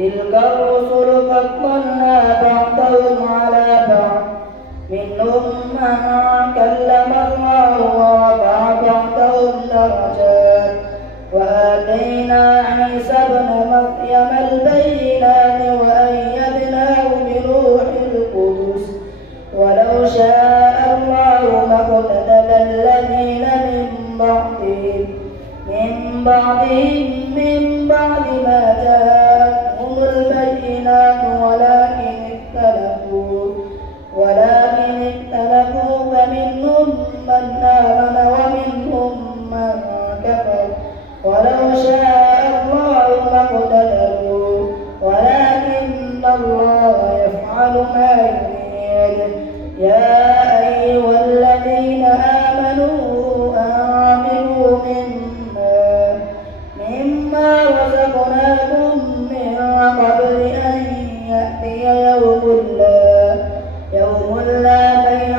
تلك الرسل فضلنا بعضهم على بعض منهم من كلم الله ورفع بعضهم درجات وآتينا عيسى ابن مريم البينات وأيدناه بروح القدس ولو شاء الله ما اقتتل الذين من بعد ما جاءتهم البينات ولكن اختلفوا فمنهم من آمن ومنهم من كفر ولو شاء الله ما اقتتلوا ولكن الله يفعل ما يريد. يا أيها الذين آمنوا أنفقوا مما رزقناكم من قبل أن يأتي يوم لا بيع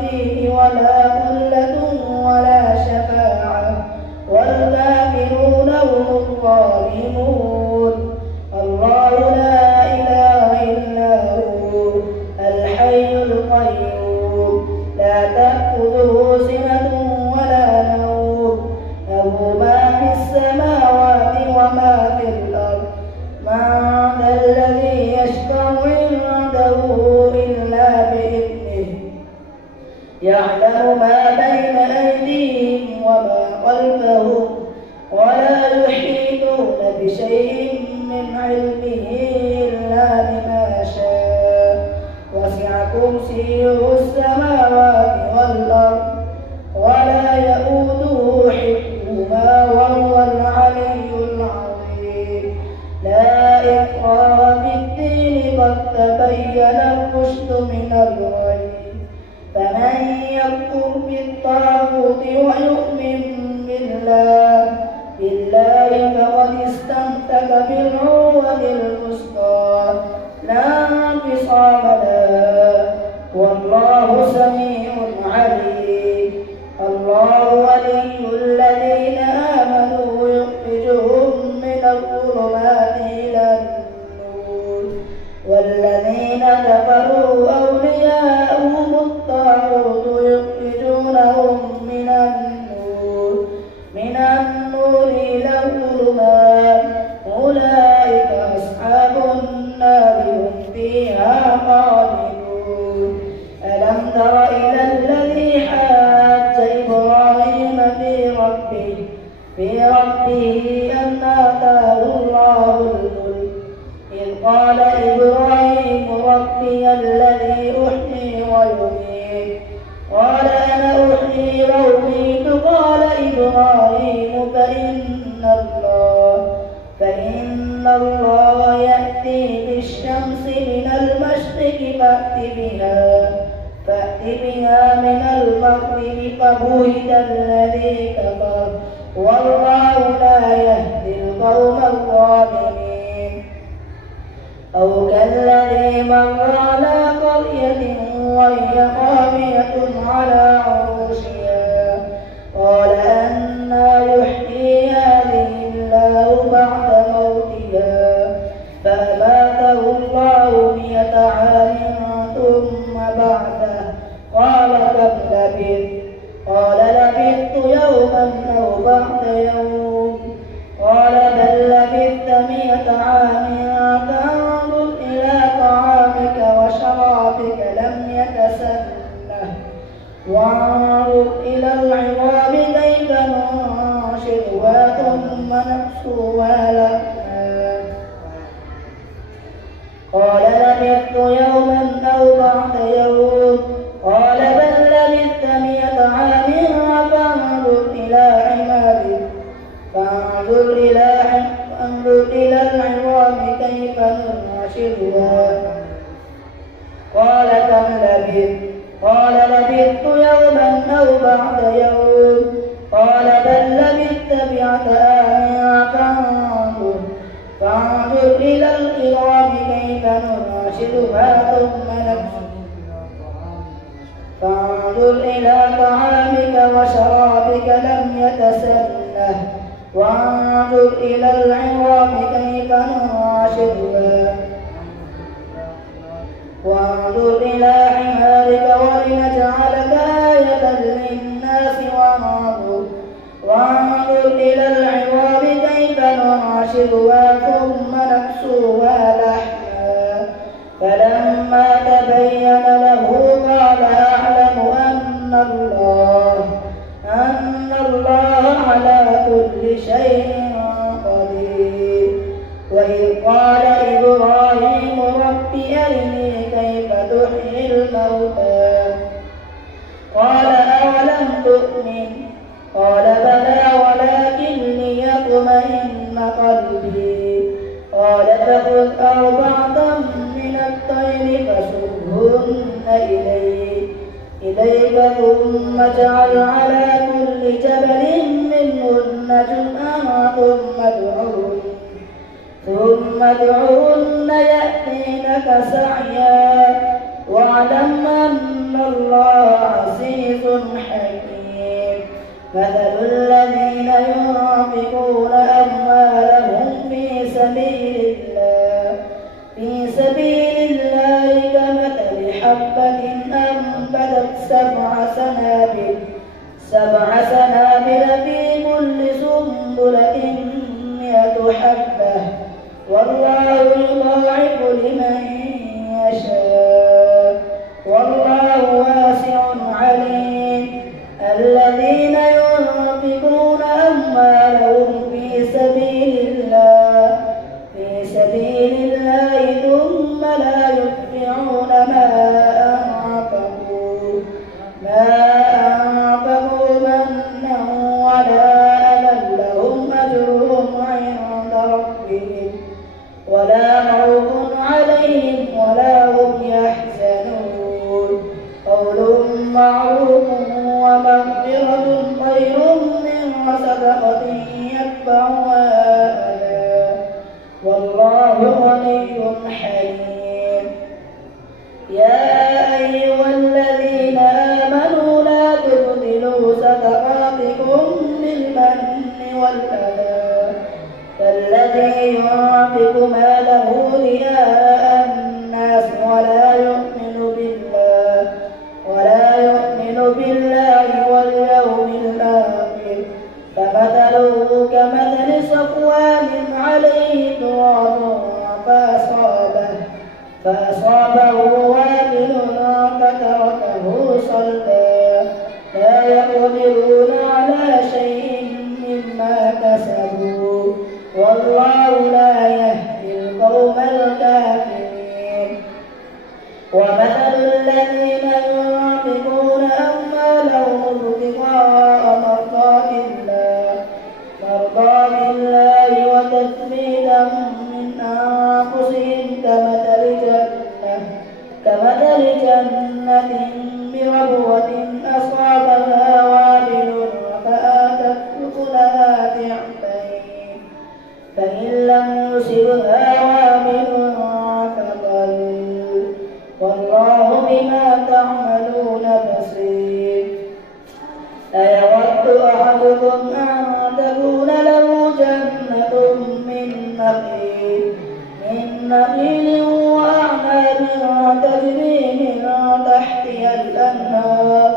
فيه ولا خلة ولا شفاعة والكافرون هم الظالمون. الله لا إله إلا هو الحي القيوم لا تأخذه سنة ولا نوم له ما في السماوات وما في الأرض من ذا الذي يشفع عنده إلا بإذنه يعلم ما بين أيديهم وما خلفهم ولا يحيطون بشيء من علمه إلا بما شاء وسع كرسيه السماوات والأرض ولا يئوده حفظهما وهو العلي العظيم. لا إكراه في الدين قد تبين الرشد من الغي فمن يكفر بالطاغوت ويؤمن بالله فقد استمسك بالعروة الوثقى لا انفصام لها والله سميع عليم. الله ولي الذين آمنوا يخرجهم من الظلمات إلى النور والذين كفروا أولياؤهم الطاغوت يخرجونهم من النور إلى الظلمات أولئك أصحاب النار هم فيها خالدون. ألم تر إلى الذي حاج إبراهيم في ربه أن آتاه الله الملك إذ قال إبراهيم ربي الذي أحيي ويميت قال أنا أحيي وأميت قال إبراهيم فإن الله يأتي بالشمس من المشرق فأت بها من المغرب فبهت الذي كفر والله لا يهدي القوم الظالمين. أو كالذي مر على قرية وهي خاوية على عروشها قال أنى يحيي هذه الله بعد موتها فأماته الله 100 عام ثم بعثه قال كم لبثت قال لبثت يوما أو بعد يوم قال بل لبثت 100 عام فانظر إلى طعامك وشرابك لم يتسنه وانظر إلى العظام كيف ننشرها ثم نكسوها لحما قال لبثت يوما أو بعد يوم قال بل لبثت 100 عام فانظر إلى العظام كيف ننشرها قال كم لبثت قال لبثت يوما أو بعد يوم قال بل لبثت 100 عام فانظر إلى العظام كيف ننشرها فانظر إلى طعامك وشرابك لم يتسنه وانظر إلى العظام كيف ننشزها وانظر إلى حمارك ولنجعلك آية للناس وانظر إلى العظام كيف ننشزها ثم نكسوها لحما فلما تبين له قال أعلم أن الله على كل شيء قدير. وإذ قال إبراهيم رب أرني كيف تحيي الموتى قال أولم تؤمن قال بلى ولكن ليطمئن قلبي قال فخذ أربعة من الطير فصرهن إليك ثم اجعل على كل جبل منهن جزءا ثم ادعهن يأتينك سعيا واعلم أن الله عزيز حكيم. مثل الذين ينفقون أموالهم في سبيل الله كمثل حبة أنبتت سبع سنابل في كل سنبلة 100 حبة والله يضاعف لمن يشاء والله واسع عليم. الذين ينفقون أموالهم في سبيل الله ثم لا يتبعون ما أنفقوا منا ولا أذى لهم أجرهم عند ربهم ولا خوف عليهم ولا هم يحزنون. قول معروف ومغفرة خير من صدقة يتبعها أذى والله غني حليم. يا أيها الذين آمنوا لا تبطلوا صدقاتكم بالمن والأذى كالذي ينفق ماله رئاء الناس ولا يؤمن بالله واليوم الآخر فمثله كمثل صفوان عليه تراب فأصابه وابل فتركه صلدا لا يقدرون على شيء مما كسبوا والله لا يهدي القوم الكافرين. ومثل الذين ينفقون أموالهم ابتغاء مرضات الله وتثبيتا من أنفسهم كمثل جنة بربوة أصابها وابل فآتت أكلها ضعفين فإن لم يصبها وابل فطل والله بما تعملون بصير. أيود أحدكم أن تكون له جنة من نخيل وأعناب تجري من تحتها الأنهار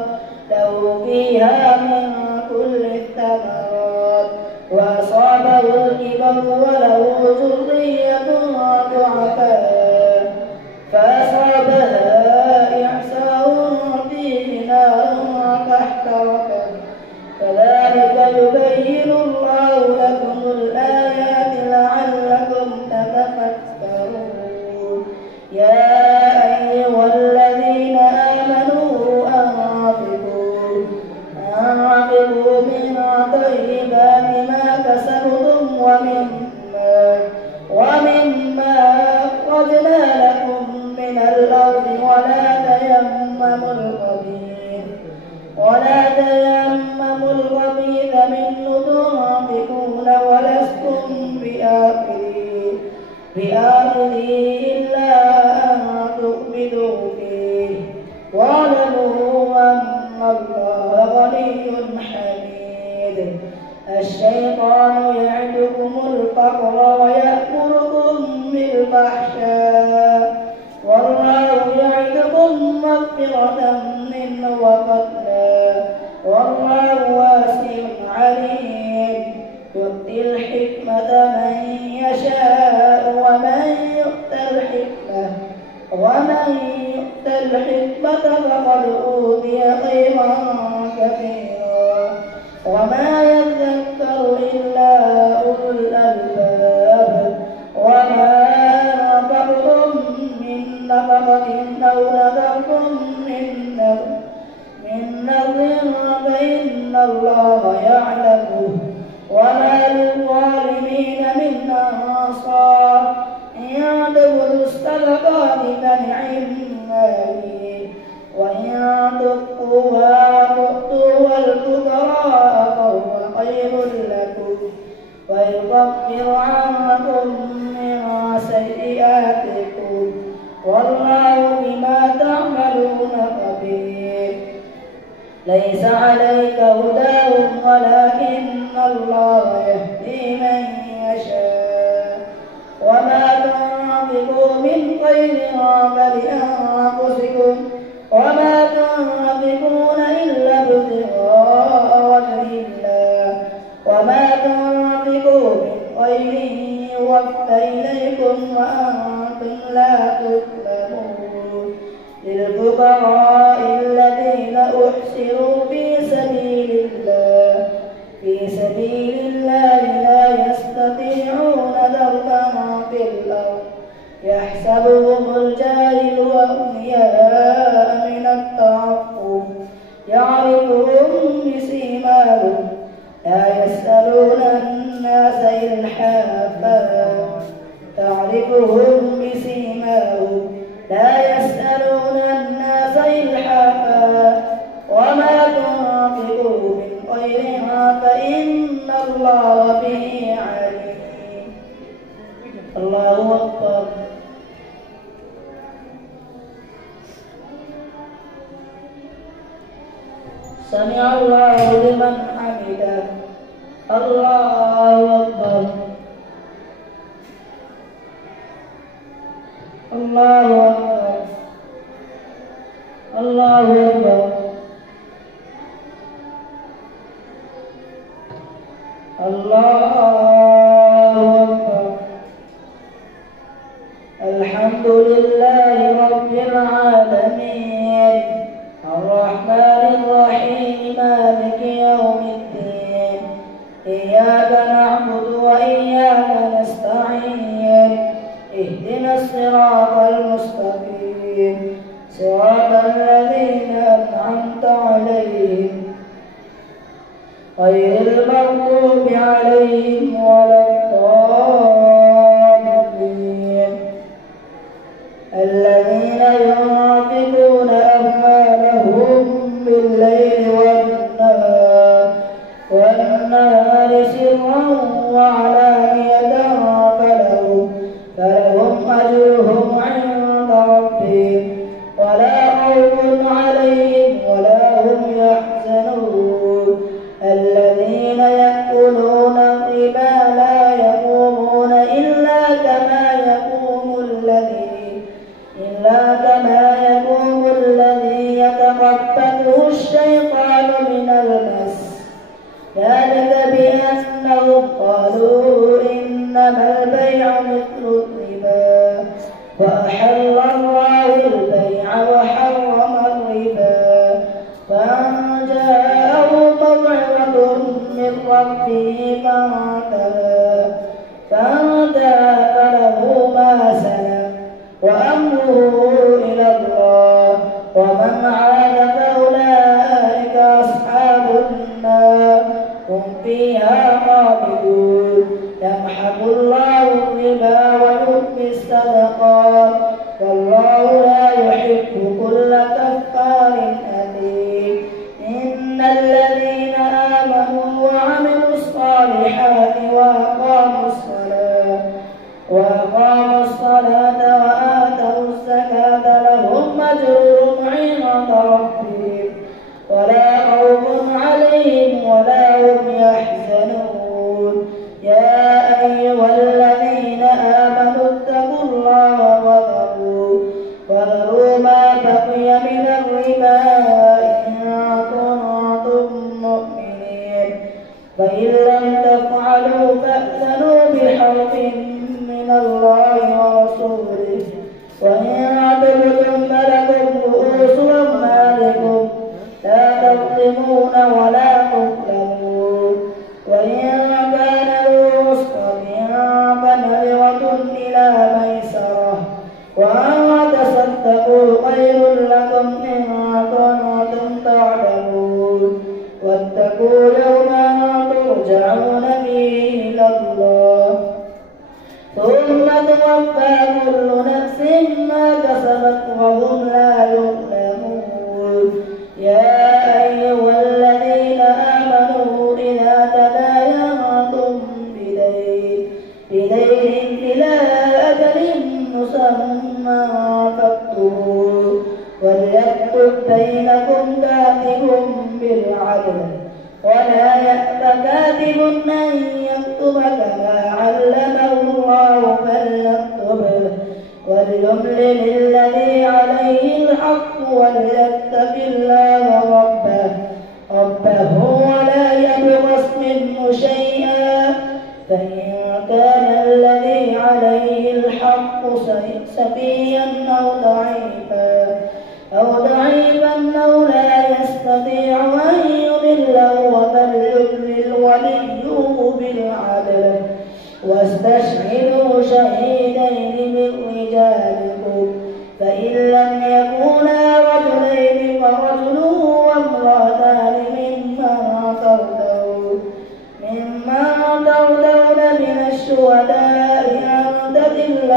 له فيها من كل الثمرات وأصابه الكبر وله ذرية ضعفاء فأصابها إعصار فيه نار فاحترقت كذلك يبين الله لكم الآيات لعلكم تتفكرون. يا أيها الذين آمنوا أنفقوا من طيبات ما كسبتم ومما أخرجنا لكم من الأرض ولا تيمموا الخبيث منه تنفقون ولستم بآخره إلا أن تقبضوا فيه واعلموا أن الله غني حميد. الشيطان الحكمة من يشاء ومن يؤت الحكمة فقد أوتي خيرا كثيرا وما يذكر إلا أولو الألباب وما أنفقتم من نفقة أو نذرتم من نذر فإن الله يعلمه وما للظالمين من أنصار إن تبدوا الصدقات فنعما هي وإن تخفوها وتؤتوها الفقراء فهو خير لكم ويكفر عنكم من سيئاتكم والله بما تعملون خبير. ليس عليك هداهم ولكن الله يهدي من يشاء وما تنفقوا من خير فلأنفسكم وما تنفقون إلا ابتغاء وجه الله وما تنفقوا من خير يوفى إليكم وأنتم لا تظلمون. للفقراء الذين أحصروا في سبيل الله لا يستطيعون ضربا في الأرض يحسبهم الجاهل أغنياء من التعفف يعرفهم بسيماهم لا يسألون الناس إلحافا تعرفهم بسيماهم لا يسألون الناس إلحافا وما تنفقوا من خير فإن الله به عليم. الله أكبر. سمع الله لمن حمده. الله أكبر. الله أكبر. الله أكبر. الله أكبر. الحمد لله رب العالمين الرحمن الرحيم مالك يوم الدين إياك نعبد وإياك نستعين اهدنا الصراط المستقيم صراط الذين أنعمت عليهم غير المغضوب عليهم ولا الضالين. الذين ينفقون أموالهم بالليل والنهار سرا وعلانية فلهم أجرهم عند ربهم ولا خوف عليهم ولا هم يحزنون. الذين يأكلون الربا لا يقومون إلا كما يقوم الذي يتخبطه الشيطان من المس ذلك بأنهم قالوا إنما البيع مثل الربا وأحل الله البيع وحرم الربا فمن جاءه موعظة من ربه فانتهى فله ما سلف وأمره إلى الله ومن عاد فأولئك أصحاب النار هم فيها خالدون. يمحق الله الربا ويؤتي الصدقات والله لا يحب كل كفار أثيم. إن الذين آمنوا وعملوا الصالحات وأقاموا الصلاة وآتوا الزكاة لهم أجرهم عند ربهم ولا خوف عليهم ولا هم يحزنون. يا أيها الذين آمنوا اتقوا الله وذروا ما بقي من الربا إن كنتم مؤمنين فإن لم تفعلوا فأذنوا توفى كل نفس ما كسبت وهم لا يظلمون. يا أيها الذين آمنوا إذا تداينتم بدين إلى أجل مسمى فاكتبوه وليكتب بينكم كاتب بالعدل ولا يأب كاتب أن يكتب كما علمه الله فليكتب وليملل الذي عليه الحق وليتق الله ربه ولا يبخس منه شيئا فإن كان الذي عليه الحق سفيا أو ضعيفا أو لا يستطيع أن يمل فليملل وليه بالعدل واستشهدوا شهيدين من رجالكم فإن لم يكونا رجلين فرجل وامرأتان ممن ترضون من الشهداء أن تضل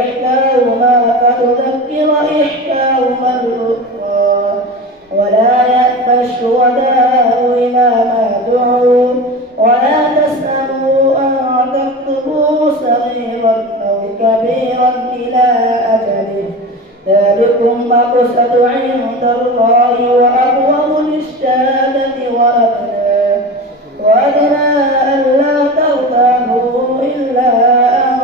إحداهما فتذكر إحداهما الأخرى ولا يأبى الشهداء إذا ما دعوا ولا تسأموا أن تكتبوا صغيرا أو كبيرا إلى أجله ذلكم أقسط عند الله وأقوم للشهادة وأدنى ألا ترتابوا إلا أن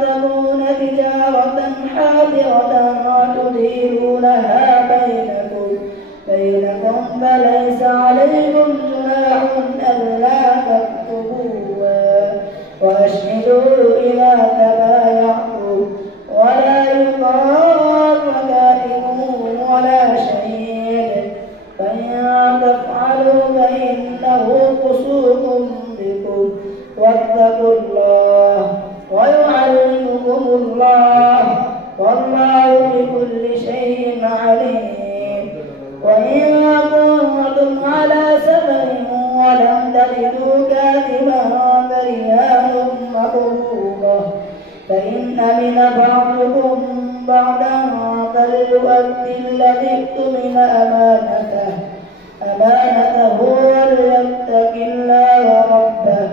تكون تجارة حاضرة تديرونها بينكم فليس عليكم جناح ألا تكتبوها وأشهدوا إذا تبايعتم ولا يضار كاتب ولا شهيد فإن تفعلوا فإنه فسوق بكم واتقوا الله ويعلمكم الله والله بكل شيء عليم. وإن كنتم على سفر ولم تجدوا كاتبا فرهان مقبوضة فإن أمن بعضكم بعضا فليؤدي الذي اؤتمن أمانته وليتق الله ربه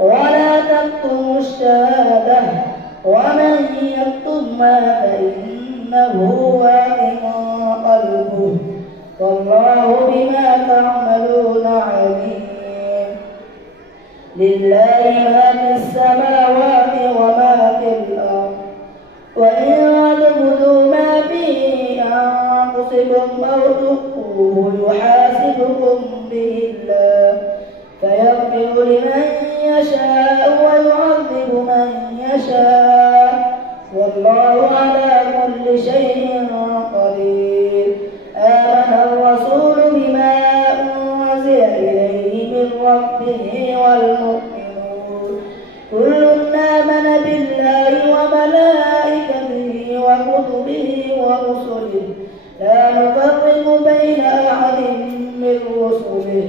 ولا تكتموا الشهادة ومن يكتمها فإنه آثم قلبه والله بما تعملون عليم. لله ما في السماوات وما في الأرض وإن تبدوا ما في أنفسكم أو تخفوه يحاسبكم به الله فيغفر لمن يشاء ويعذب من يشاء والله على كل شيء قدير. آمن الرسول بما أنزل إليه من ربه والمؤمنون كل آمن بالله وملائكته وكتبه ورسله لا نفرق بين أحد من رسله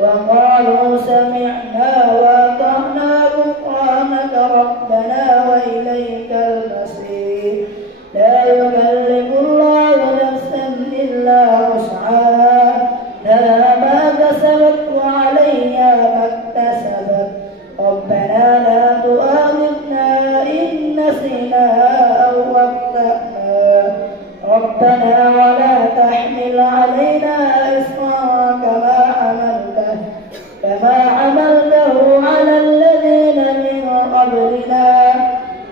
وقالوا سمعنا وأطعنا غفرانك ربنا وإليك المصير. لا يكلف الله نفسا إلا وسعها لها ما كسبت وعليها ما اكتسبت ربنا لا تؤاخذنا إن نسينا أو أخطأنا ربنا ولا تحمل علينا إصرا كما عملته على الذين من قبلنا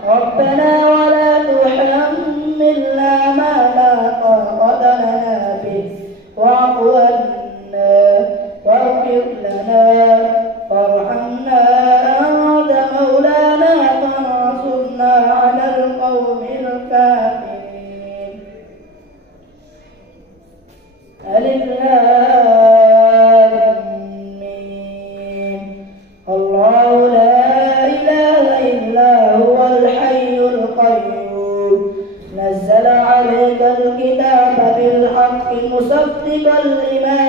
ربنا ولا تحملنا ما لا طاقة لنا به واعف عنا واغفر لنا وارحمنا أنت مولانا فانصرنا على القوم الكافرين. ألف الله لا إله إلا هو الحي القيوم نزل عليك الكتاب بالحق مصدقا لما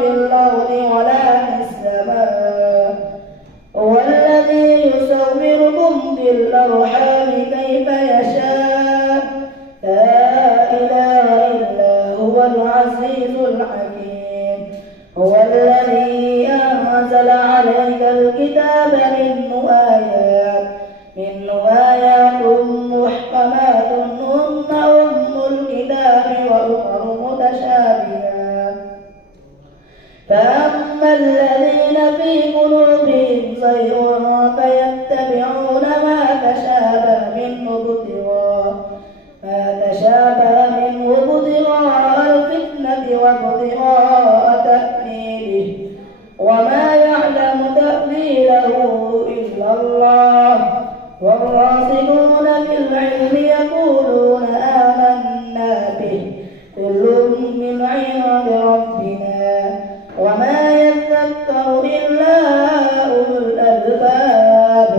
في الأرض ولا في السماء. هو الذي يصوركم في الأرحام كيف يشاء. لا إله إلا هو العزيز الحكيم. هو الذي أنزل عليك الكتاب منه آيات محكمات هن الكتاب وأخر متشابهات. فأما الذين في قلوبهم زيغ فيتبعون ما تشابه منه ابتغاء الفتنة وابتغاء تأويله وما يعلم تأويله إلا الله. والراسخون في العلم يقولون آمنا به كل من عند ربنا وما يذكر إلا أولو الألباب.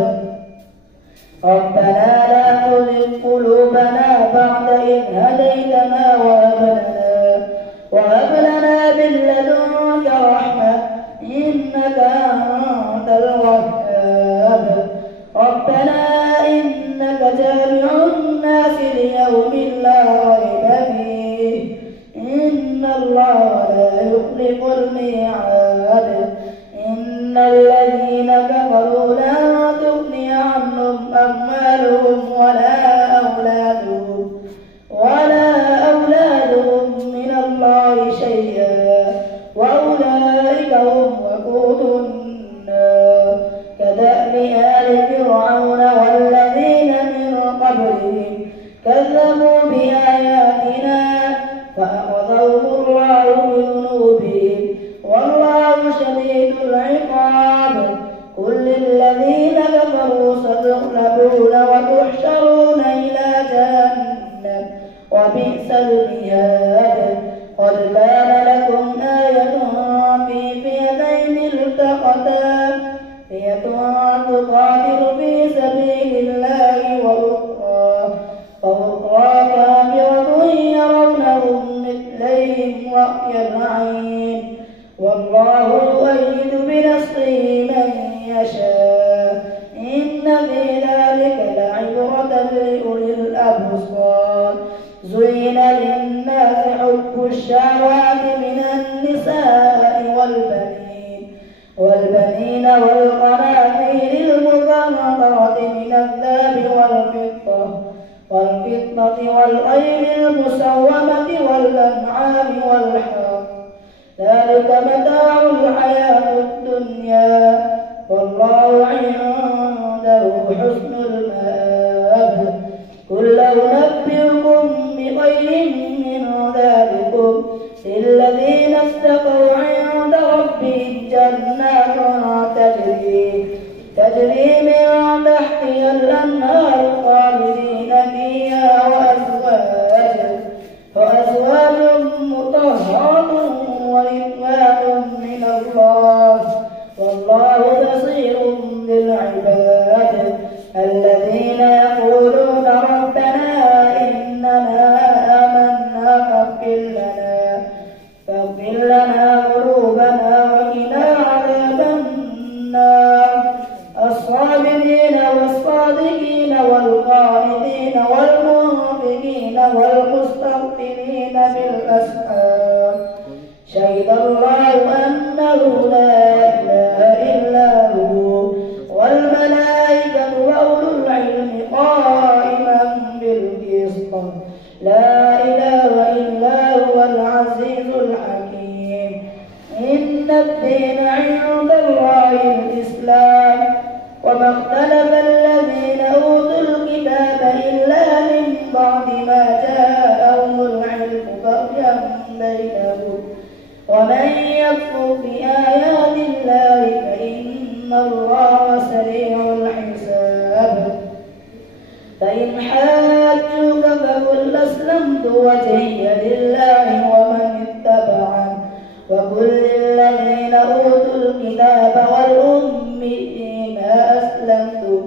ربنا لا تزغ قلوبنا بعد إذ هديتنا وهب لنا من لدنك رحمة إنك أنت الوهاب. ربنا إنك جامع الناس ليوم لا ريب فيه إن الله لا يخلف الميعاد. إن الذين كفروا لا تغني عنهم أموالهم ولا أولادهم من الله شيئا وأولئك هم وقود النار. كدأب آل فرعون والذين من قبلهم كذبوا بآياتنا فأخذهم الله بذنوبهم والله شديد العقاب. قل للذين كفروا ستغلبون وتحشرون إلى جهنم وبئس المهاد. قد كان لكم آية في فئتين التقتا فئة تقاتل في سبيل الله وأخرى كافرة يرونهم مثليهم رأي العين والله يؤيد بنصره من يشاء. إن في ذلك لعبرة لأولي الأبصار. زين للناس حب الشهوات من النساء والبنين والقناطير المقنطرة من الذهب والفضة والخيل المسومة والأنعام والحرث ذلك متاع الحياة الدنيا والله عنده حسن المآب. قل أنبئكم بخير من ذلكم للذين اتقوا عند ربهم جنات تجري من تحتها الأنهار خالدين فيها وأزواج مطهرة ورضوان من الله والله بصير بالعباد. الذين يقولون ربنا إننا آمنا فاغفر لنا ذنوبنا وقنا عذاب النار. الصابرين والصادقين والقانتين والمنفقين والمستغفرين بالأسحار. شهد الله أنه لا إله إلا هو والملائكة وأولو العلم قائما بالقسط. لا إله إلا هو العزيز الحكيم. إن الدين عند الله الإسلام وما اختلف الذين أوتوا الكتاب إلا من بعد ما جاءهم العلم بغيا بينهم. ومن يكفر بآيات الله فإن الله سريع الحساب. فإن حاجوك فقل أسلمت وجهي لله ومن اتبعني وقل للذين أوتوا الكتاب والأميين أسلمتم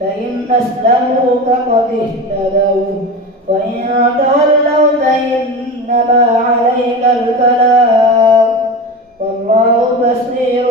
فإن أسلموا فقد اهتدوا وإن تولوا فإنما عليك البلاغ تسليما.